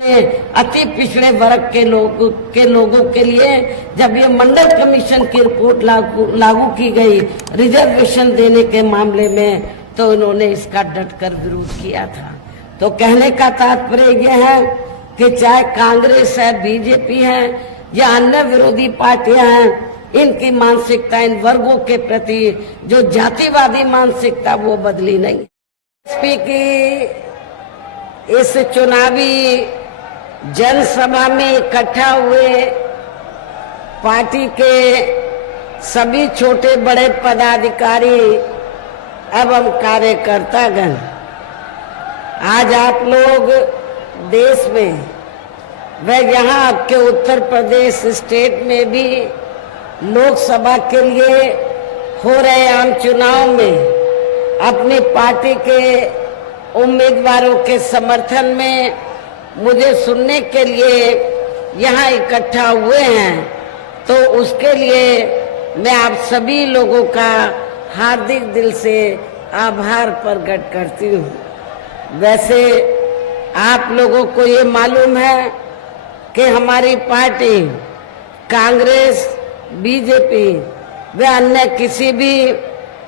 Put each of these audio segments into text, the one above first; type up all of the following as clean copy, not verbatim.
अति पिछड़े वर्ग के लोगों के लिए जब ये मंडल कमीशन की रिपोर्ट लागू की गई रिजर्वेशन देने के मामले में, तो इन्होंने इसका डटकर विरोध किया था। तो कहने का तात्पर्य यह है कि चाहे कांग्रेस है, बीजेपी है या अन्य विरोधी पार्टियां हैं, इनकी मानसिकता इन वर्गों के प्रति जो जातिवादी मानसिकता वो बदली नहीं। बीजेपी की इस चुनावी जनसभा में इकट्ठा हुए पार्टी के सभी छोटे बड़े पदाधिकारी एवं कार्यकर्तागण, आज आप लोग देश में व यहाँ आपके उत्तर प्रदेश स्टेट में भी लोकसभा के लिए हो रहे आम चुनाव में अपनी पार्टी के उम्मीदवारों के समर्थन में मुझे सुनने के लिए यहाँ इकट्ठा हुए हैं, तो उसके लिए मैं आप सभी लोगों का हार्दिक दिल से आभार प्रकट करती हूँ। वैसे आप लोगों को ये मालूम है कि हमारी पार्टी कांग्रेस, बीजेपी व अन्य किसी भी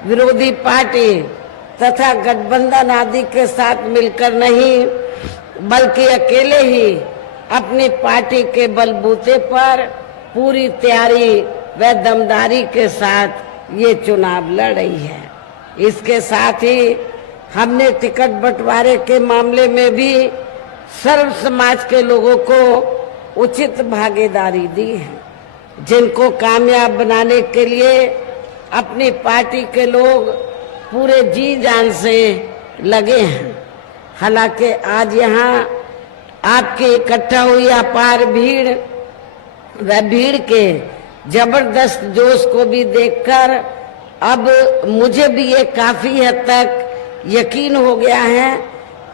विरोधी पार्टी तथा गठबंधन आदि के साथ मिलकर नहीं, बल्कि अकेले ही अपनी पार्टी के बलबूते पर पूरी तैयारी व दमदारी के साथ ये चुनाव लड़ रही है। इसके साथ ही हमने टिकट बंटवारे के मामले में भी सर्व समाज के लोगों को उचित भागीदारी दी है, जिनको कामयाब बनाने के लिए अपनी पार्टी के लोग पूरे जी जान से लगे हैं। हालांकि आज यहाँ आपके इकट्ठा हुई अपार भीड़ व भीड़ के जबरदस्त जोश को भी देखकर अब मुझे भी ये काफी हद तक यकीन हो गया है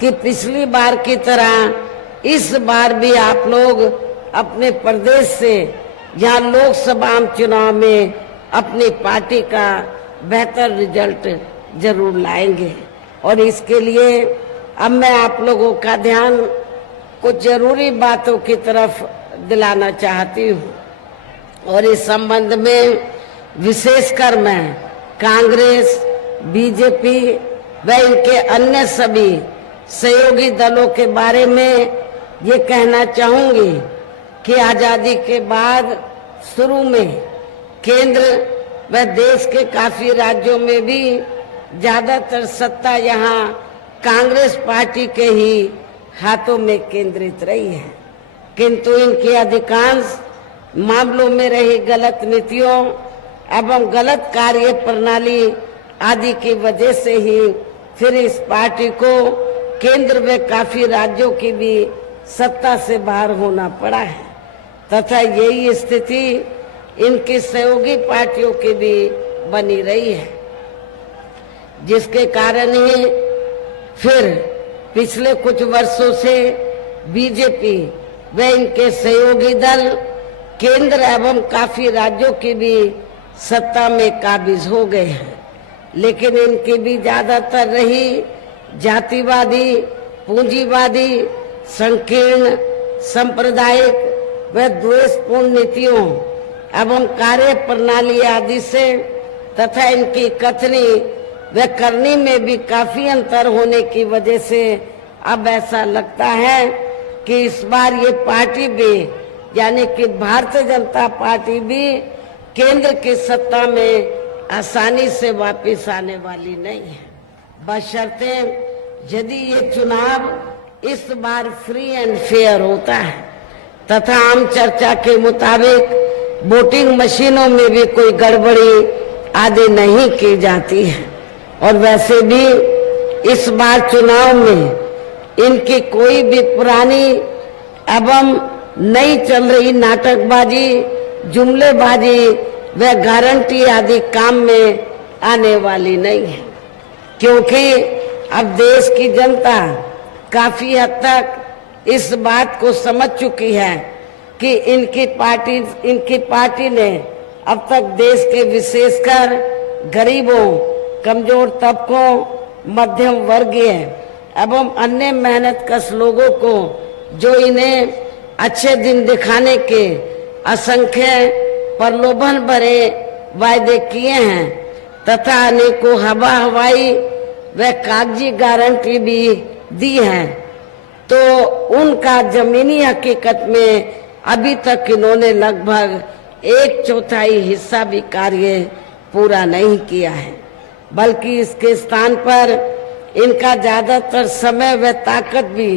कि पिछली बार की तरह इस बार भी आप लोग अपने प्रदेश से यहाँ लोकसभा चुनाव में अपनी पार्टी का बेहतर रिजल्ट जरूर लाएंगे। और इसके लिए अब मैं आप लोगों का ध्यान कुछ जरूरी बातों की तरफ दिलाना चाहती हूँ, और इस संबंध में विशेषकर मैं कांग्रेस, बीजेपी व इनके अन्य सभी सहयोगी दलों के बारे में ये कहना चाहूंगी कि आजादी के बाद शुरू में केंद्र व देश के काफी राज्यों में भी ज्यादातर सत्ता यहाँ कांग्रेस पार्टी के ही हाथों में केंद्रित रही है, किंतु इनकी अधिकांश मामलों में रही गलत नीतियों एवं गलत कार्य प्रणाली आदि की वजह से ही फिर इस पार्टी को केंद्र में काफी राज्यों की भी सत्ता से बाहर होना पड़ा है, तथा यही स्थिति इनकी सहयोगी पार्टियों की भी बनी रही है, जिसके कारण ही फिर पिछले कुछ वर्षों से बीजेपी व इनके सहयोगी दल केंद्र एवं काफी राज्यों की भी सत्ता में काबिज हो गए हैं। लेकिन इनकी भी ज्यादातर रही जातिवादी, पूंजीवादी, संकीर्ण, सांप्रदायिक व द्वेषपूर्ण नीतियों एवं कार्य प्रणाली आदि से तथा इनकी कथनी व करनी में भी काफी अंतर होने की वजह से अब ऐसा लगता है कि इस बार ये पार्टी भी यानी कि भारतीय जनता पार्टी भी केंद्र की सत्ता में आसानी से वापस आने वाली नहीं है, बशर्ते यदि ये चुनाव इस बार फ्री एंड फेयर होता है तथा आम चर्चा के मुताबिक वोटिंग मशीनों में भी कोई गड़बड़ी आदि नहीं की जाती है। और वैसे भी इस बार चुनाव में इनकी कोई भी पुरानी एवं नई चल रही नाटकबाजी, जुमलेबाजी व गारंटी आदि काम में आने वाली नहीं है, क्योंकि अब देश की जनता काफी हद तक इस बात को समझ चुकी है कि इनकी पार्टी ने अब तक देश के विशेषकर गरीबों, कमजोर तबकों, मध्यम वर्गीय एवं अन्य मेहनत कश लोगों को जो इन्हें अच्छे दिन दिखाने के असंख्य प्रलोभन भरे वायदे किए हैं तथा अनेकों हवा हवाई व कागजी गारंटी भी दी है, तो उनका जमीनी हकीकत में अभी तक इन्होंने लगभग 1/4 हिस्सा भी कार्य पूरा नहीं किया है, बल्कि इसके स्थान पर इनका ज्यादातर समय व ताकत भी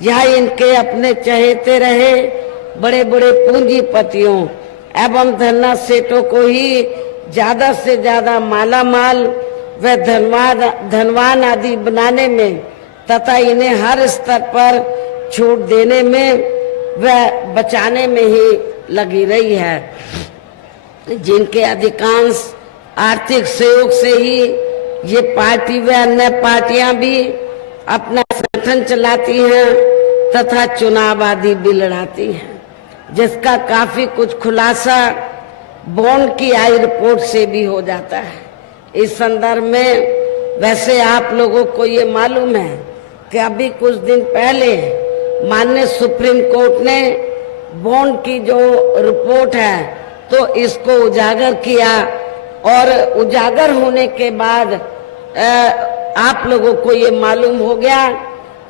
यह इनके अपने चहेते रहे बड़े बड़े पूंजीपतियों एवं धनना सेठों को ही ज्यादा से ज्यादा माला माल व धनवान आदि बनाने में तथा इन्हें हर स्तर पर छूट देने में व बचाने में ही लगी रही है, जिनके अधिकांश आर्थिक सहयोग से ही ये पार्टी व अन्य पार्टियां भी अपना संगठन चलाती हैं तथा चुनाव आदि भी लड़ाती हैं, जिसका काफी कुछ खुलासा बॉन्ड की आई रिपोर्ट से भी हो जाता है। इस संदर्भ में वैसे आप लोगों को ये मालूम है कि अभी कुछ दिन पहले माननीय सुप्रीम कोर्ट ने बॉन्ड की जो रिपोर्ट है तो इसको उजागर किया, और उजागर होने के बाद आप लोगों को ये मालूम हो गया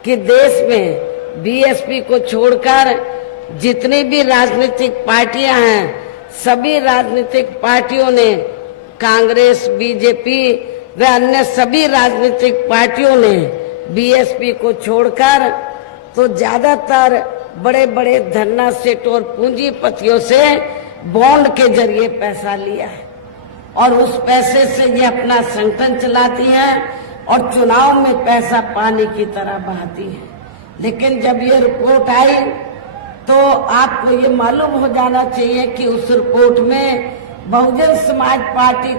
कि देश में बीएसपी को छोड़कर जितनी भी राजनीतिक पार्टियां हैं, सभी राजनीतिक पार्टियों ने, कांग्रेस, बीजेपी व अन्य सभी राजनीतिक पार्टियों ने बीएसपी को छोड़कर तो ज्यादातर बड़े बड़े धन्ना सेठ और पूंजीपतियों से बॉन्ड के जरिए पैसा लिया है और उस पैसे से ये अपना संगठन चलाती हैं और चुनाव में पैसा पानी की तरह बहाती है। लेकिन जब ये रिपोर्ट आई तो आपको ये मालूम हो जाना चाहिए कि उस रिपोर्ट में बहुजन समाज पार्टी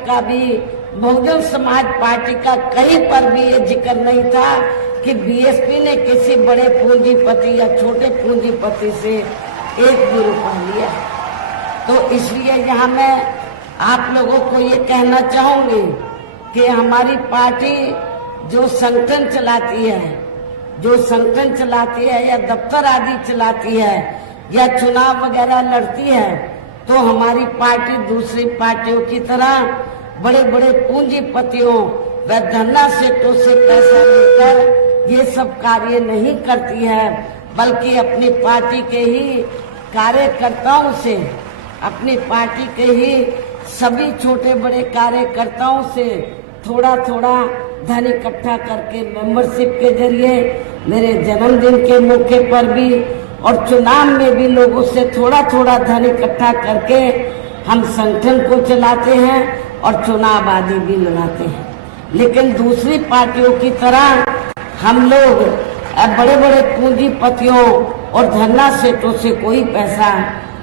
का कहीं पर भी ये जिक्र नहीं था कि बीएसपी ने किसी बड़े पूंजीपति या छोटे पूंजीपति से 1 भी रुपया लिया। तो इसलिए यहाँ मैं आप लोगों को ये कहना चाहूंगी कि हमारी पार्टी जो संगठन चलाती है या दफ्तर आदि चलाती है या चुनाव वगैरह लड़ती है, तो हमारी पार्टी दूसरी पार्टियों की तरह बड़े बड़े पूंजीपतियों व धन्ना सेठों से पैसा लेकर ये सब कार्य नहीं करती है, बल्कि अपनी पार्टी के ही कार्यकर्ताओं से, अपनी पार्टी के ही सभी छोटे बड़े कार्यकर्ताओं से थोड़ा थोड़ा धन इकट्ठा करके मेंबरशिप के जरिए, मेरे जन्मदिन के मौके पर भी और चुनाव में भी लोगों से थोड़ा थोड़ा धन इकट्ठा करके हम संगठन को चलाते हैं और चुनाव आदि भी लड़ाते हैं। लेकिन दूसरी पार्टियों की तरह हम लोग बड़े बड़े पूंजीपतियों और धन्ना सेठों से कोई पैसा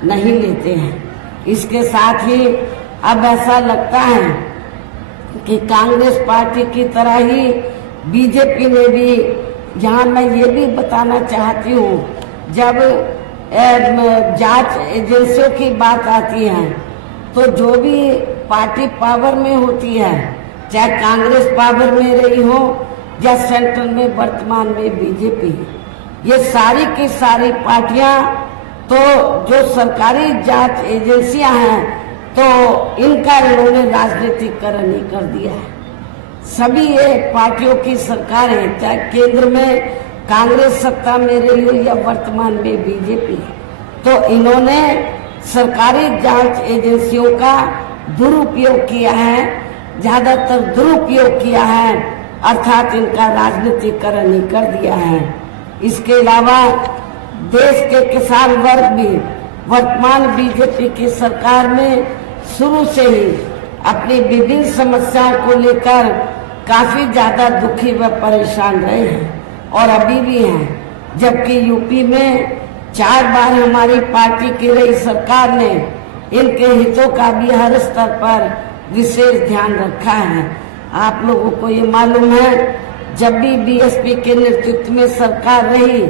नहीं लेते हैं। इसके साथ ही अब ऐसा लगता है कि कांग्रेस पार्टी की तरह ही बीजेपी ने भी, यहाँ मैं ये भी बताना चाहती हूँ, जब जांच एजेंसियों की बात आती है तो जो भी पार्टी पावर में होती है, चाहे कांग्रेस पावर में रही हो या सेंट्रल में वर्तमान में बीजेपी, ये सारी की सारी पार्टियां तो जो सरकारी जांच एजेंसियां हैं तो इनका इन्होंने राजनीतिकरण ही कर दिया है। सभी ये पार्टियों की सरकार है, चाहे केंद्र में कांग्रेस सत्ता में रही हो या वर्तमान में बीजेपी, तो इन्होंने सरकारी जांच एजेंसियों का दुरुपयोग किया है, ज्यादातर दुरुपयोग किया है, अर्थात इनका राजनीतिकरण ही कर दिया है। इसके अलावा देश के किसान वर्ग भी वर्तमान बीजेपी की सरकार में शुरू से ही अपनी विभिन्न समस्याओं को लेकर काफी ज्यादा दुखी व परेशान रहे हैं और अभी भी हैं। जबकि यूपी में 4 बार हमारी पार्टी की रही सरकार ने इनके हितों का भी हर स्तर पर विशेष ध्यान रखा है। आप लोगों को ये मालूम है, जब भी बीएसपी के नेतृत्व में सरकार रही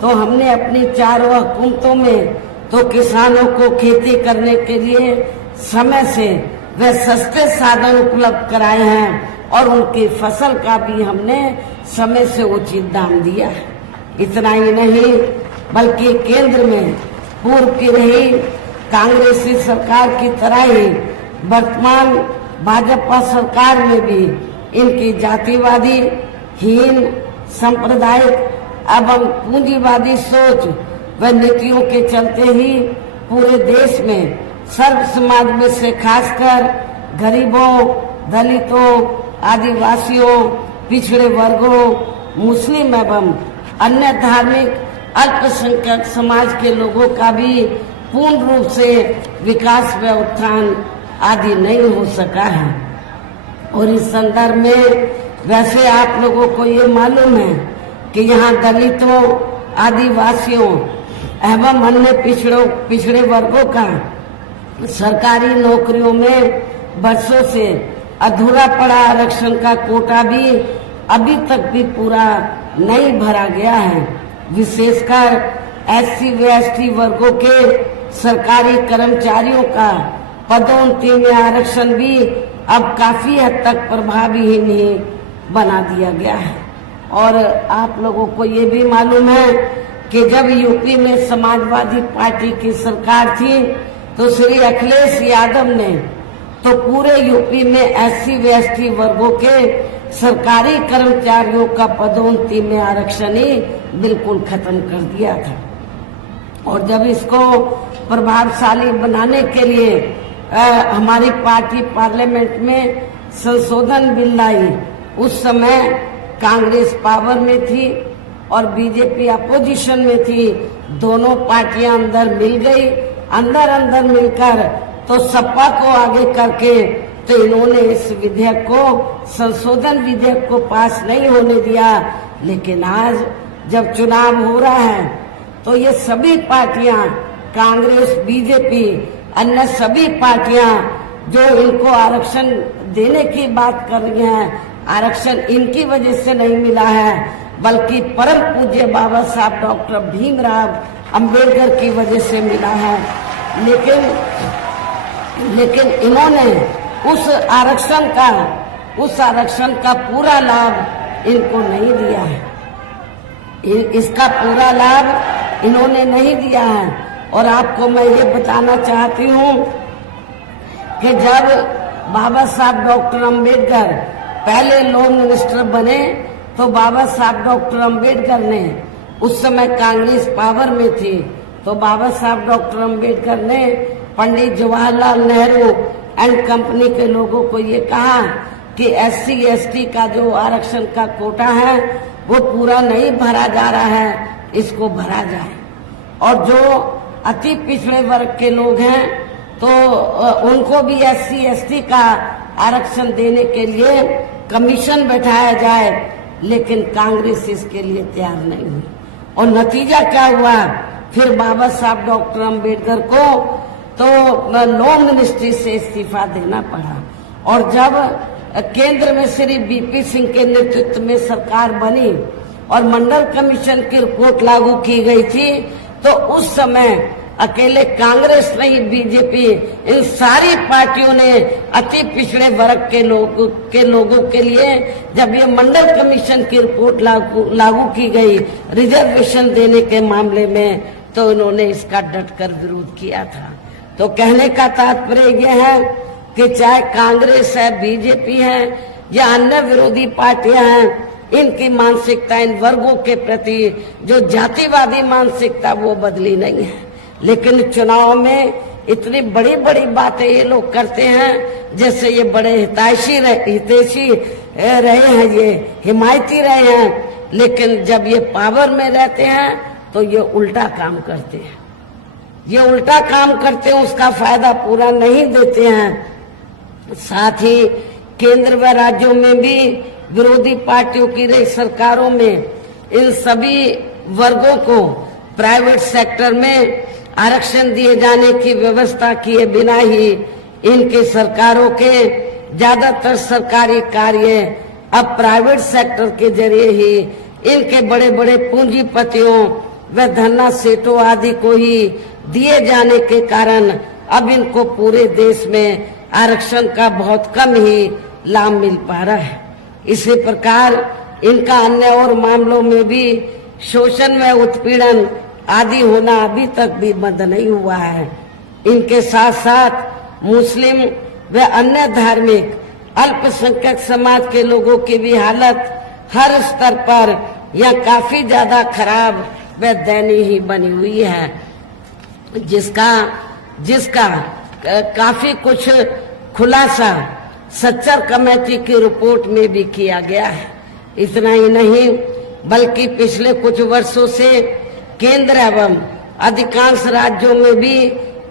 तो हमने अपनी 4 हुकूमतों में तो किसानों को खेती करने के लिए समय से वे सस्ते साधन उपलब्ध कराए हैं और उनकी फसल का भी हमने समय से उचित दाम दिया है। इतना ही नहीं, बल्कि केंद्र में पूर्व की रही कांग्रेसी सरकार की तरह ही वर्तमान भाजपा सरकार में भी इनकी जातिवादी, हीन, सांप्रदायिक एवं पूंजीवादी सोच व नीतियों के चलते ही पूरे देश में सर्व समाज में से खासकर गरीबों, दलितों, आदिवासियों, पिछड़े वर्गों, मुस्लिम एवं अन्य धार्मिक अल्पसंख्यक समाज के लोगों का भी पूर्ण रूप से विकास व उत्थान आदि नहीं हो सका है। और इस संदर्भ में वैसे आप लोगों को ये मालूम है कि यहाँ दलितों, आदिवासियों एवं अन्य पिछड़े वर्गों का सरकारी नौकरियों में वर्षों से अधूरा पड़ा आरक्षण का कोटा भी अभी तक भी पूरा नहीं भरा गया है। विशेषकर SC व ST वर्गों के सरकारी कर्मचारियों का पदोन्नति में आरक्षण भी अब काफी हद तक प्रभावी ही नहीं बना दिया गया है। और आप लोगों को ये भी मालूम है कि जब यूपी में समाजवादी पार्टी की सरकार थी तो श्री अखिलेश यादव ने तो पूरे यूपी में SC व ST वर्गों के सरकारी कर्मचारियों का पदोन्नति में आरक्षण ही बिल्कुल खत्म कर दिया था। और जब इसको प्रभावशाली बनाने के लिए हमारी पार्टी पार्लियामेंट में संशोधन बिल लाई, उस समय कांग्रेस पावर में थी और बीजेपी अपोजिशन में थी। दोनों पार्टियां अंदर मिल गई, अंदर मिलकर तो सपा को आगे करके तो इन्होंने इस विधेयक को, संशोधन विधेयक को पास नहीं होने दिया। लेकिन आज जब चुनाव हो रहा है तो ये सभी पार्टियां, कांग्रेस, बीजेपी, अन्य सभी पार्टियां जो इनको आरक्षण देने की बात कर रही हैं, आरक्षण इनकी वजह से नहीं मिला है बल्कि परम पूज्य बाबा साहब डॉक्टर भीमराव अंबेडकर की वजह से मिला है। लेकिन इन्होंने उस आरक्षण का पूरा लाभ इनको नहीं दिया है। इसका पूरा लाभ इन्होंने नहीं दिया है। और आपको मैं ये बताना चाहती हूँ कि जब बाबा साहब डॉक्टर अंबेडकर पहले लॉ मिनिस्टर बने तो बाबा साहब डॉक्टर अंबेडकर ने, उस समय कांग्रेस पावर में थी, तो बाबा साहब डॉक्टर अंबेडकर ने पंडित जवाहरलाल नेहरू एंड कंपनी के लोगों को ये कहा कि SC ST का जो आरक्षण का कोटा है वो पूरा नहीं भरा जा रहा है, इसको भरा जाए। और जो अति पिछड़े वर्ग के लोग हैं तो उनको भी SC ST का आरक्षण देने के लिए कमीशन बैठाया जाए, लेकिन कांग्रेस इसके लिए तैयार नहीं हुई। और नतीजा क्या हुआ, फिर बाबा साहब डॉक्टर अंबेडकर को तो लॉ मिनिस्ट्री से इस्तीफा देना पड़ा। और जब केंद्र में श्री BP सिंह के नेतृत्व में सरकार बनी और मंडल कमीशन की रिपोर्ट लागू की गई थी तो उस समय अकेले कांग्रेस नहीं, बीजेपी, इन सारी पार्टियों ने अति पिछड़े वर्ग के लोगों के लिए जब ये मंडल कमीशन की रिपोर्ट लागू की गई रिजर्वेशन देने के मामले में, तो इन्होंने इसका डटकर विरोध किया था। तो कहने का तात्पर्य यह है कि चाहे कांग्रेस है, बीजेपी है या अन्य विरोधी पार्टियां हैं, इनकी मानसिकता, इन वर्गों के प्रति जो जातिवादी मानसिकता वो बदली नहीं है। लेकिन चुनाव में इतनी बड़ी बड़ी बातें ये लोग करते हैं जैसे ये बड़े हितैषी रहे हैं, ये हिमायती रहे हैं, लेकिन जब ये पावर में रहते हैं तो ये उल्टा काम करते हैं। ये उल्टा काम करते हैं, उसका फायदा पूरा नहीं देते हैं। साथ ही केंद्र व राज्यों में भी विरोधी पार्टियों की रही सरकारों में इन सभी वर्गों को प्राइवेट सेक्टर में आरक्षण दिए जाने की व्यवस्था किए बिना ही इनके सरकारों के ज्यादातर सरकारी कार्य अब प्राइवेट सेक्टर के जरिए ही इनके बड़े बड़े पूंजीपतियों व धन्ना सेठों आदि को ही दिए जाने के कारण अब इनको पूरे देश में आरक्षण का बहुत कम ही लाभ मिल पा रहा है। इसी प्रकार इनका अन्य और मामलों में भी शोषण व उत्पीड़न आदि होना अभी तक भी बंद नहीं हुआ है। इनके साथ साथ मुस्लिम व अन्य धार्मिक अल्पसंख्यक समाज के लोगों की भी हालत हर स्तर पर यह काफी ज्यादा खराब व दयनीय ही बनी हुई है, जिसका काफी कुछ खुलासा सच्चर कमेटी की रिपोर्ट में भी किया गया है। इतना ही नहीं बल्कि पिछले कुछ वर्षों से केंद्र एवं अधिकांश राज्यों में भी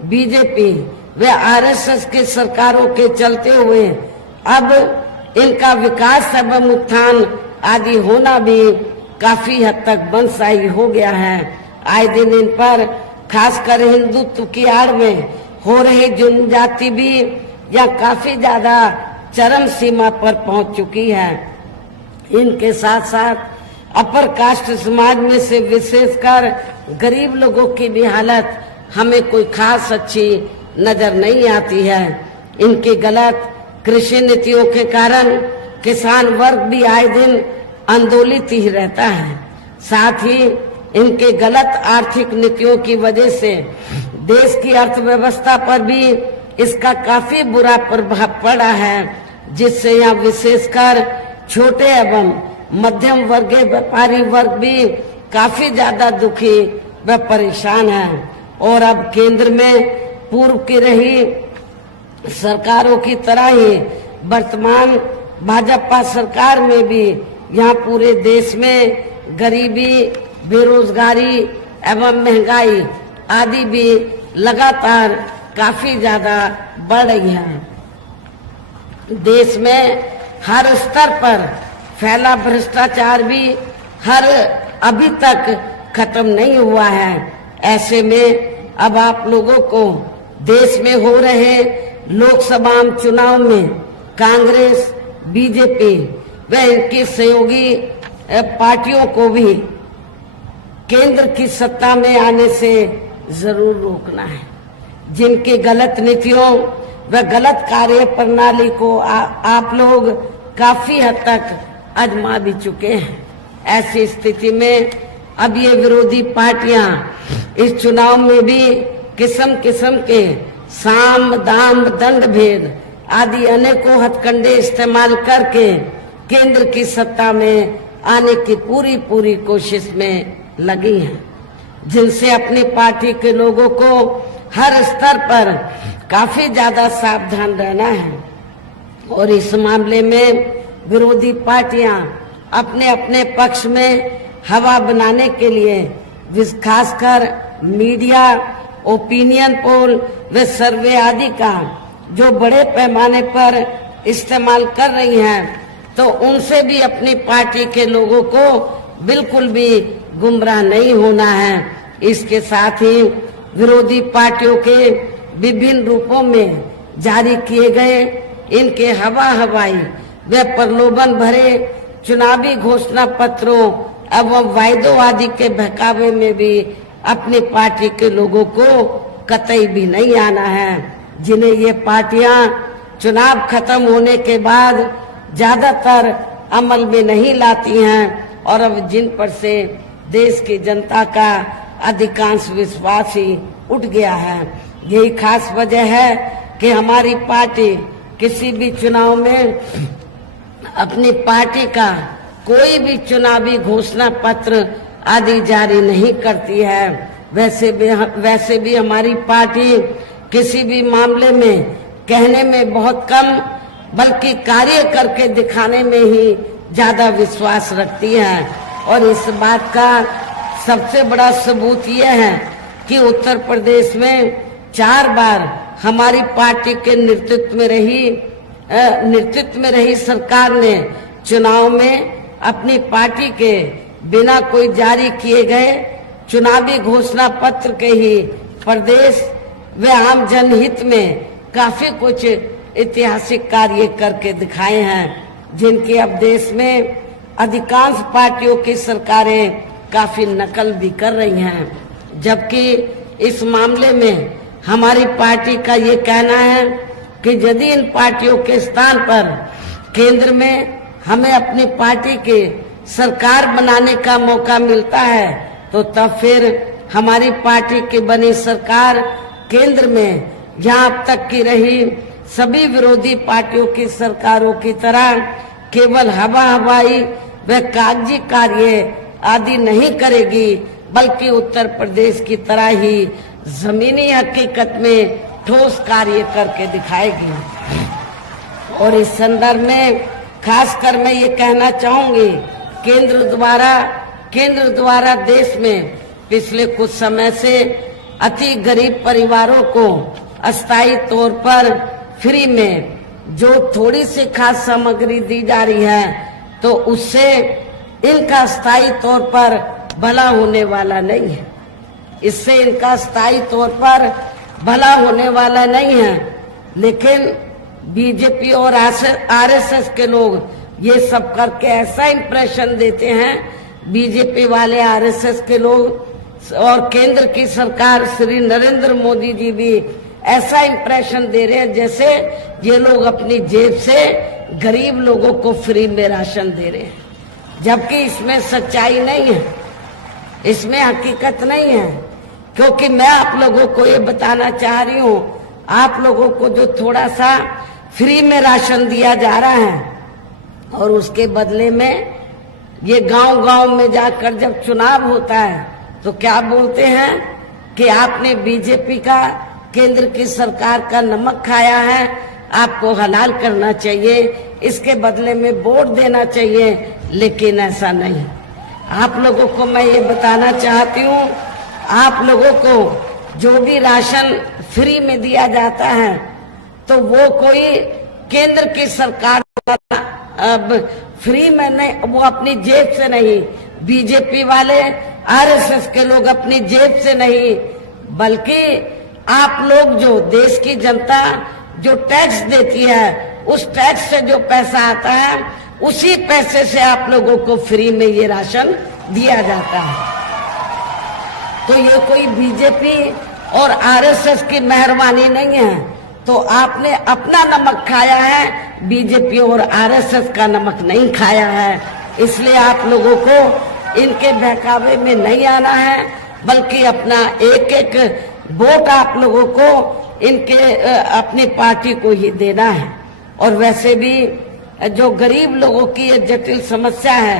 बीजेपी व आरएसएस की सरकारों के चलते हुए अब इनका विकास एवं उत्थान आदि होना भी काफी हद तक बंदशाही हो गया है। आए दिन इन पर खासकर हिंदुत्व की आड़ में हो रही जनजाति भी यह काफी ज्यादा चरम सीमा पर पहुंच चुकी है। इनके साथ साथ अपर कास्ट समाज में से विशेषकर गरीब लोगों की भी हालत हमें कोई खास अच्छी नजर नहीं आती है। इनकी गलत कृषि नीतियों के कारण किसान वर्ग भी आए दिन आंदोलित ही रहता है। साथ ही इनके गलत आर्थिक नीतियों की वजह से देश की अर्थव्यवस्था पर भी इसका काफी बुरा प्रभाव पड़ा है, जिससे यह विशेषकर छोटे एवं मध्यम वर्गीय व्यापारी वर्ग भी काफी ज्यादा दुखी व परेशान है। और अब केंद्र में पूर्व की रही सरकारों की तरह ही वर्तमान भाजपा सरकार में भी यहाँ पूरे देश में गरीबी, बेरोजगारी एवं महंगाई आदि भी लगातार काफी ज्यादा बढ़ रही है। देश में हर स्तर पर फैला भ्रष्टाचार भी अभी तक खत्म नहीं हुआ है। ऐसे में अब आप लोगों को देश में हो रहे लोकसभा चुनाव में कांग्रेस, बीजेपी व इनकी सहयोगी पार्टियों को भी केंद्र की सत्ता में आने से जरूर रोकना है। जिनकी गलत नीतियों व गलत कार्य प्रणाली को आप लोग काफी हद तक आजमा भी चुके हैं। ऐसी स्थिति में अब ये विरोधी पार्टियां इस चुनाव में भी किस्म किस्म के साम, दाम, दंड भेद आदि अनेकों हथकंडे इस्तेमाल करके केंद्र की सत्ता में आने की पूरी कोशिश में लगी हैं, जिनसे अपनी पार्टी के लोगों को हर स्तर पर काफी ज्यादा सावधान रहना है। और इस मामले में विरोधी पार्टियां अपने अपने पक्ष में हवा बनाने के लिए खासकर मीडिया, ओपिनियन पोल व सर्वे आदि का जो बड़े पैमाने पर इस्तेमाल कर रही हैं, तो उनसे भी अपनी पार्टी के लोगों को बिल्कुल भी गुमराह नहीं होना है। इसके साथ ही विरोधी पार्टियों के विभिन्न रूपों में जारी किए गए इनके हवाई व प्रलोभन भरे चुनावी घोषणा पत्रों एवं वायदों आदि के बहकावे में भी अपनी पार्टी के लोगों को कतई भी नहीं आना है, जिन्हें ये पार्टियां चुनाव खत्म होने के बाद ज्यादातर अमल में नहीं लाती हैं और अब जिन पर से देश की जनता का अधिकांश विश्वास ही उठ गया है। यही खास वजह है कि हमारी पार्टी किसी भी चुनाव में अपनी पार्टी का कोई भी चुनावी घोषणा पत्र आदि जारी नहीं करती है। वैसे भी हमारी पार्टी किसी भी मामले में कहने में बहुत कम बल्कि कार्य करके दिखाने में ही ज्यादा विश्वास रखती है। और इस बात का सबसे बड़ा सबूत यह है कि उत्तर प्रदेश में 4 बार हमारी पार्टी के नेतृत्व में रही सरकार ने चुनाव में अपनी पार्टी के बिना कोई जारी किए गए चुनावी घोषणा पत्र के ही प्रदेश व आम जनहित में काफी कुछ ऐतिहासिक कार्य करके दिखाए हैं, जिनकी अब देश में अधिकांश पार्टियों की सरकारें काफी नकल भी कर रही हैं। जबकि इस मामले में हमारी पार्टी का ये कहना है कि यदि इन पार्टियों के स्थान पर केंद्र में हमें अपनी पार्टी के सरकार बनाने का मौका मिलता है तो तब फिर हमारी पार्टी की बनी सरकार केंद्र में जहां अब तक की रही सभी विरोधी पार्टियों की सरकारों की तरह केवल हवाई व कागजी कार्य आदि नहीं करेगी, बल्कि उत्तर प्रदेश की तरह ही जमीनी हकीकत में ठोस कार्य करके दिखाएगी। और इस संदर्भ में खासकर मैं ये कहना चाहूंगी, केंद्र द्वारा देश में पिछले कुछ समय से अति गरीब परिवारों को अस्थायी तौर पर फ्री में जो थोड़ी सी खाद्य सामग्री दी जा रही है, तो उससे इनका स्थायी तौर पर भला होने वाला नहीं है। इससे इनका स्थायी तौर पर भला होने वाला नहीं है। लेकिन बीजेपी और आरएसएस के लोग ये सब करके ऐसा इंप्रेशन देते हैं, बीजेपी वाले, आरएसएस के लोग और केंद्र की सरकार श्री नरेंद्र मोदी जी भी ऐसा इंप्रेशन दे रहे हैं जैसे ये लोग अपनी जेब से गरीब लोगों को फ्री में राशन दे रहे हैं, जबकि इसमें सच्चाई नहीं है, इसमें हकीकत नहीं है। क्योंकि मैं आप लोगों को ये बताना चाह रही हूँ, आप लोगों को जो थोड़ा सा फ्री में राशन दिया जा रहा है और उसके बदले में ये गांव-गांव में जाकर जब चुनाव होता है तो क्या बोलते हैं कि आपने बीजेपी का, केंद्र की सरकार का नमक खाया है, आपको हलाल करना चाहिए, इसके बदले में वोट देना चाहिए। लेकिन ऐसा नहीं। आप लोगों को मैं ये बताना चाहती हूँ, आप लोगों को जो भी राशन फ्री में दिया जाता है तो वो कोई केंद्र की सरकार अब फ्री में नहीं, वो अपनी जेब से नहीं, बीजेपी वाले, आरएसएस के लोग अपनी जेब से नहीं, बल्कि आप लोग जो देश की जनता जो टैक्स देती है, उस टैक्स से जो पैसा आता है उसी पैसे से आप लोगों को फ्री में ये राशन दिया जाता है। तो ये कोई बीजेपी और आरएसएस की मेहरबानी नहीं है। तो आपने अपना नमक खाया है, बीजेपी और आरएसएस का नमक नहीं खाया है। इसलिए आप लोगों को इनके बहकावे में नहीं आना है, बल्कि अपना एक एक वोट आप लोगों को इनके अपनी पार्टी को ही देना है। और वैसे भी जो गरीब लोगों की ये जटिल समस्या है,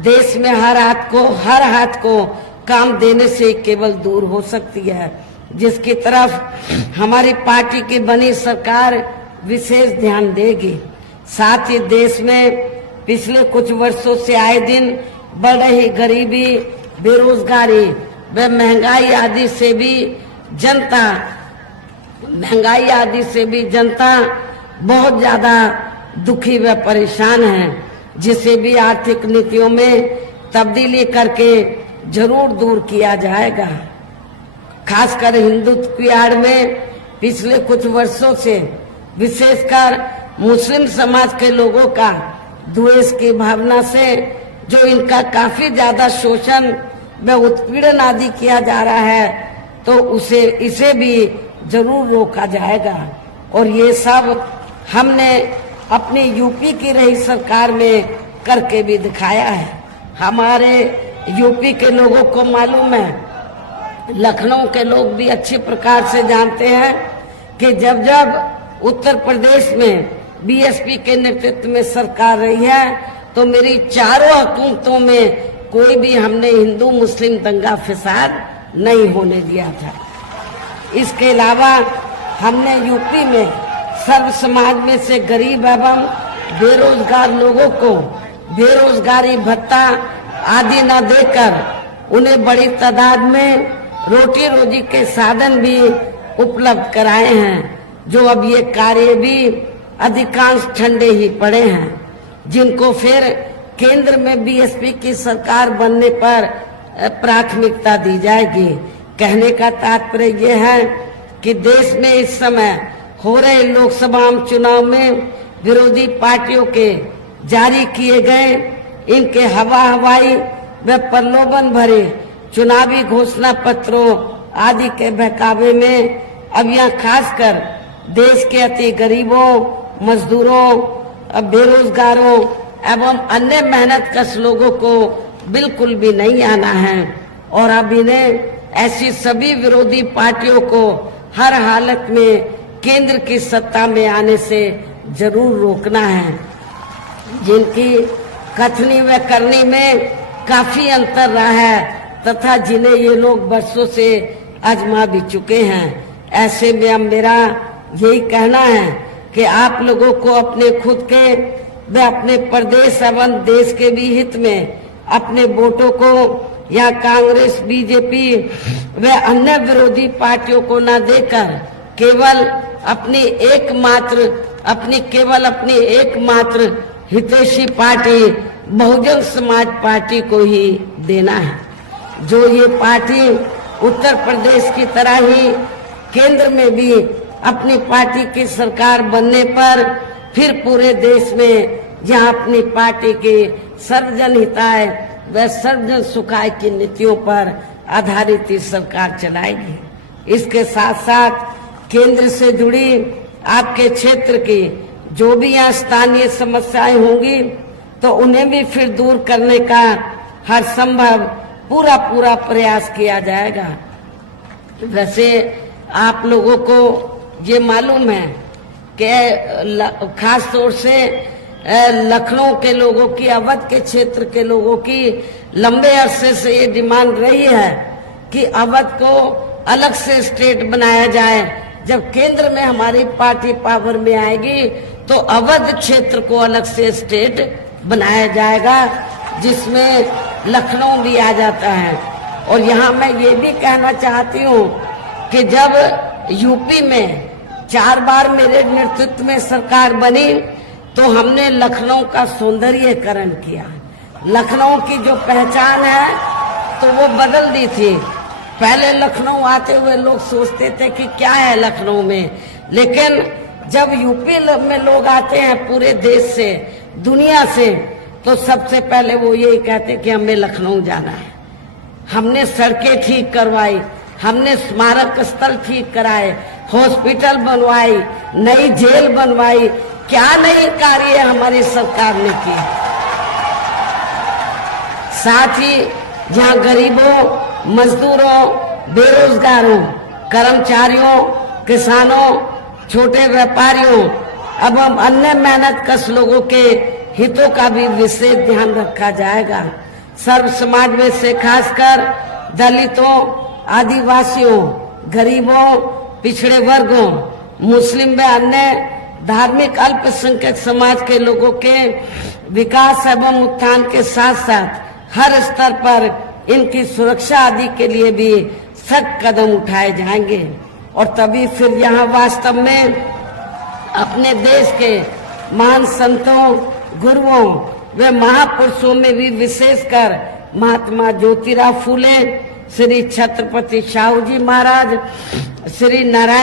देश में हर हाथ को काम देने से केवल दूर हो सकती है, जिसकी तरफ हमारी पार्टी की बनी सरकार विशेष ध्यान देगी। साथ ही देश में पिछले कुछ वर्षों से आए दिन बढ़ रही गरीबी, बेरोजगारी व महंगाई आदि से भी जनता बहुत ज्यादा दुखी व परेशान है, जिसे भी आर्थिक नीतियों में तब्दीली करके जरूर दूर किया जाएगा। खासकर हिंदुत्व की आड़ में पिछले कुछ वर्षों से विशेषकर मुस्लिम समाज के लोगों का द्वेष की भावना से जो इनका काफी ज्यादा शोषण व उत्पीड़न आदि किया जा रहा है, तो इसे भी जरूर रोका जाएगा। और ये सब हमने अपनी यूपी की रही सरकार में करके भी दिखाया है। हमारे यूपी के लोगों को मालूम है, लखनऊ के लोग भी अच्छी प्रकार से जानते हैं कि जब जब उत्तर प्रदेश में बीएसपी के नेतृत्व में सरकार रही है, तो मेरी चारों हुकूमतों में कोई भी हमने हिंदू मुस्लिम दंगा फसाद नहीं होने दिया था। इसके अलावा हमने यूपी में सर्व समाज में से गरीब एवं बेरोजगार लोगों को बेरोजगारी भत्ता आदि न देकर उन्हें बड़ी तादाद में रोटी रोजी के साधन भी उपलब्ध कराए हैं, जो अब ये कार्य भी अधिकांश ठंडे ही पड़े हैं, जिनको फिर केंद्र में बीएसपी की सरकार बनने पर प्राथमिकता दी जाएगी। कहने का तात्पर्य ये है कि देश में इस समय हो रहे लोकसभा चुनाव में विरोधी पार्टियों के जारी किए गए इनके हवाई व प्रलोभन भरे चुनावी घोषणा पत्रों आदि के बहकावे में अब यहाँ खासकर देश के अति गरीबों, मजदूरों, बेरोजगारों एवं अन्य मेहनत कश लोगों को बिल्कुल भी नहीं आना है। और अब इन्हें ऐसी सभी विरोधी पार्टियों को हर हालत में केंद्र की सत्ता में आने से जरूर रोकना है। जिनकी कथनी व करनी में काफी अंतर रहा है तथा जिन्हें ये लोग बरसों से आजमा भी चुके हैं। ऐसे में अब मेरा यही कहना है कि आप लोगों को अपने खुद के व अपने प्रदेश एवं देश के भी हित में अपने वोटों को या कांग्रेस, बीजेपी व अन्य विरोधी पार्टियों को न देकर केवल अपनी एकमात्र हितैषी पार्टी बहुजन समाज पार्टी को ही देना है। जो ये पार्टी उत्तर प्रदेश की तरह ही केंद्र में भी अपनी पार्टी की सरकार बनने पर फिर पूरे देश में जहां अपनी पार्टी की सर्वजन हिताय व सर्वजन सुखाय की नीतियों पर आधारित ही सरकार चलाएगी। इसके साथ साथ केंद्र से जुड़ी आपके क्षेत्र की जो भी यहाँ स्थानीय समस्याएं होंगी तो उन्हें भी फिर दूर करने का हर संभव पूरा प्रयास किया जाएगा। वैसे आप लोगों को ये मालूम है कि खास तौर से लखनऊ के लोगों की, अवध के क्षेत्र के लोगों की लंबे अरसे से ये डिमांड रही है कि अवध को अलग से स्टेट बनाया जाए। जब केंद्र में हमारी पार्टी पावर में आएगी तो अवध क्षेत्र को अलग से स्टेट बनाया जाएगा जिसमें लखनऊ भी आ जाता है। और यहाँ मैं ये भी कहना चाहती हूँ कि जब यूपी में 4 बार मेरे नेतृत्व में सरकार बनी तो हमने लखनऊ का सौंदर्यीकरण किया। लखनऊ की जो पहचान है तो वो बदल दी थी। पहले लखनऊ आते हुए लोग सोचते थे कि क्या है लखनऊ में, लेकिन जब यूपी में लोग आते हैं पूरे देश से, दुनिया से, तो सबसे पहले वो यही कहते कि हमें लखनऊ जाना है। हमने सड़कें ठीक करवाई, हमने स्मारक स्थल ठीक कराए, हॉस्पिटल बनवाई, नई जेल बनवाई, क्या नई कार्य हमारी सरकार ने की। साथ ही जहां गरीबों, मजदूरों, बेरोजगारों, कर्मचारियों, किसानों, छोटे व्यापारियों एवं अन्य मेहनतकश लोगों के हितों का भी विशेष ध्यान रखा जाएगा। सर्व समाज में से खासकर दलितों, आदिवासियों, गरीबों, पिछड़े वर्गों, मुस्लिम व अन्य धार्मिक अल्पसंख्यक समाज के लोगों के विकास एवं उत्थान के साथ साथ हर स्तर पर इनकी सुरक्षा आदि के लिए भी सख्त कदम उठाए जाएंगे। और तभी फिर यहाँ वास्तव में अपने देश के महान संतों, गुरुओं व महापुरुषों में भी विशेषकर महात्मा ज्योतिराव फूले, श्री छत्रपति शाहू जी महाराज, श्री नारायण